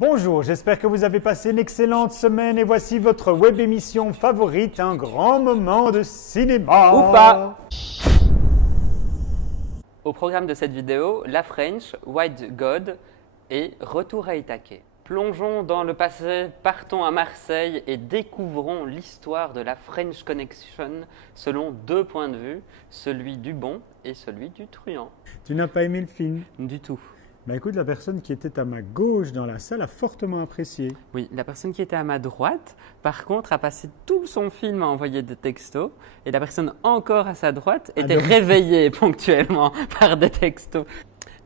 Bonjour, j'espère que vous avez passé une excellente semaine et voici votre web émission favorite, un grand moment de cinéma. Ou pas. Au programme de cette vidéo, La French, White God et Retour à Ithaca. Plongeons dans le passé, partons à Marseille et découvrons l'histoire de la French Connection selon deux points de vue, celui du bon et celui du truand. Tu n'as pas aimé le film? Du tout. Bah écoute, la personne qui était à ma gauche dans la salle a fortement apprécié. Oui, la personne qui était à ma droite, par contre, a passé tout son film à envoyer des textos et la personne encore à sa droite était réveillée ponctuellement par des textos.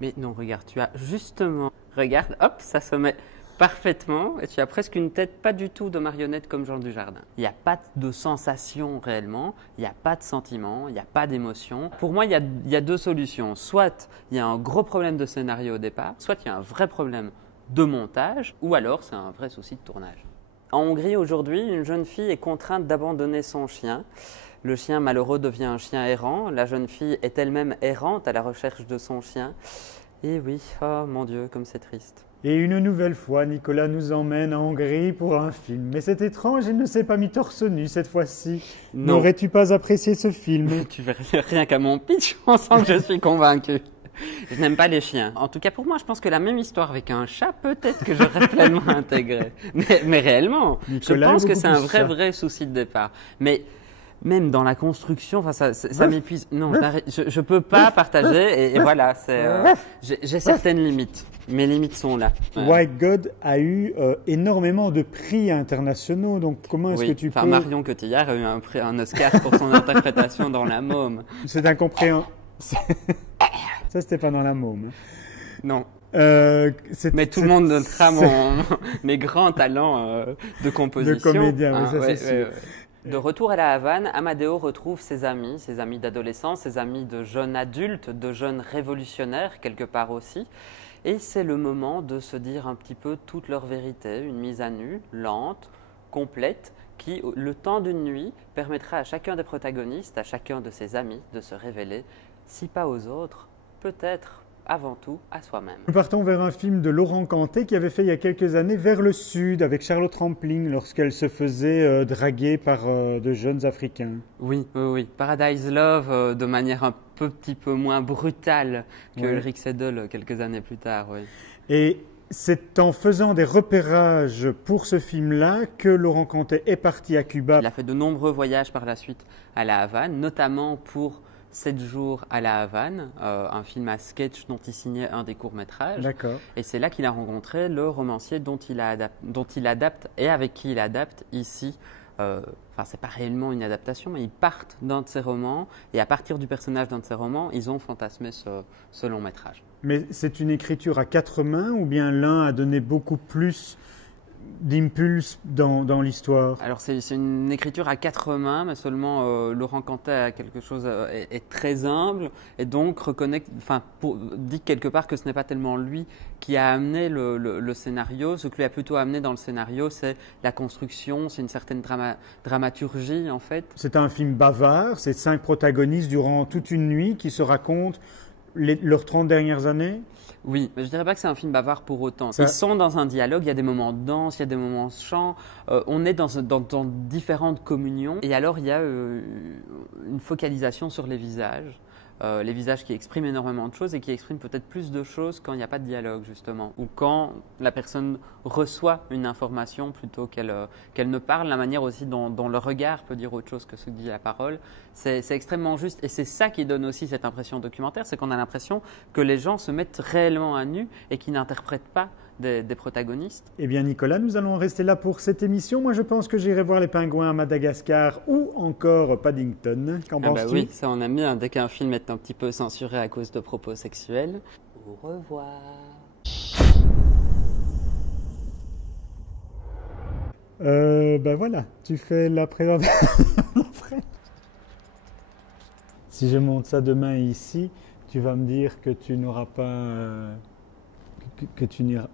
Mais non, regarde, tu as justement, regarde, hop, ça se met parfaitement et tu as presque une tête pas du tout de marionnette comme Jean Dujardin. Il n'y a pas de sensation réellement, il n'y a pas de sentiment, il n'y a pas d'émotion. Pour moi, il y a deux solutions. Soit il y a un gros problème de scénario au départ, soit il y a un vrai problème de montage, ou alors c'est un vrai souci de tournage. En Hongrie aujourd'hui, une jeune fille est contrainte d'abandonner son chien. Le chien malheureux devient un chien errant. La jeune fille est elle-même errante à la recherche de son chien. Et oui, oh mon Dieu, comme c'est triste. Et une nouvelle fois, Nicolas nous emmène en Hongrie pour un film. Mais c'est étrange, il ne s'est pas mis torse nu cette fois-ci. N'aurais-tu pas apprécié ce film? Tu verrais rien qu'à mon pitch, on sent que je suis convaincu. Je n'aime pas les chiens. En tout cas, pour moi, je pense que la même histoire avec un chat, peut-être que j'aurais pleinement intégré. Mais réellement, Nicolas, je pense que c'est un vrai souci de départ. Mais même dans la construction, enfin, ça m'épuise. Non, je peux pas partager et voilà, j'ai certaines limites. Mes limites sont là. White God a eu énormément de prix internationaux, donc comment est-ce que tu peux... Marion Cotillard a eu un Oscar pour son interprétation dans La Môme. C'est incompréhensible. Ça, c'était pas dans La Môme. Non. Mais tout le monde notera mes grands talents de composition. De comédien, oui, ça c'est sûr. De retour à la Havane, Amadeo retrouve ses amis d'adolescence, ses amis de jeunes adultes, de jeunes révolutionnaires quelque part aussi. Et c'est le moment de se dire un petit peu toute leur vérité, une mise à nu, lente, complète, qui, le temps d'une nuit, permettra à chacun des protagonistes, à chacun de ses amis, de se révéler, si pas aux autres, peut-être avant tout à soi-même. Nous partons vers un film de Laurent Cantet qui avait fait il y a quelques années Vers le Sud avec Charlotte Rampling lorsqu'elle se faisait draguer par de jeunes Africains. Oui. Paradise Love de manière un petit peu moins brutale que Ulrich Seidel quelques années plus tard. Oui. Et c'est en faisant des repérages pour ce film-là que Laurent Cantet est parti à Cuba. Il a fait de nombreux voyages par la suite à la Havane, notamment pour 7 jours à la Havane, un film à sketch dont il signait un des courts-métrages. D'accord. Et c'est là qu'il a rencontré le romancier dont il adapte et avec qui il adapte ici. Enfin, c'est pas réellement une adaptation, mais ils partent d'un de ses romans et à partir du personnage d'un de ses romans, ils ont fantasmé ce long-métrage. Mais c'est une écriture à 4 mains ou bien l'un a donné beaucoup plus d'impulse dans l'histoire? Alors c'est une écriture à 4 mains, mais seulement Laurent Cantet a quelque chose est très humble et donc dit quelque part que ce n'est pas tellement lui qui a amené le scénario. Ce que lui a plutôt amené dans le scénario, c'est la construction, c'est une certaine dramaturgie en fait. C'est un film bavard, c'est 5 protagonistes durant toute une nuit qui se racontent leurs 30 dernières années. Oui, mais je ne dirais pas que c'est un film bavard pour autant. Ils sont dans un dialogue, il y a des moments denses, il y a des moments chants, on est dans différentes communions. Et alors, il y a une focalisation sur les visages qui expriment énormément de choses et qui expriment peut-être plus de choses quand il n'y a pas de dialogue, justement. Ou quand la personne reçoit une information plutôt qu'elle ne parle, la manière aussi dont le regard peut dire autre chose que ce que dit la parole. C'est extrêmement juste et c'est ça qui donne aussi cette impression documentaire, c'est qu'on a l'impression que les gens se mettent réellement à nu et qu'ils n'interprètent pas des protagonistes. Eh bien Nicolas, nous allons rester là pour cette émission. Moi je pense que j'irai voir les pingouins à Madagascar ou encore Paddington. Qu'en penses-tu? Oui, ça on aime bien, dès qu'un film est un petit peu censuré à cause de propos sexuels. Au revoir. Ben voilà, tu fais la présentation. Si je monte ça demain ici, tu vas me dire que tu n'auras pas... que tu n'iras...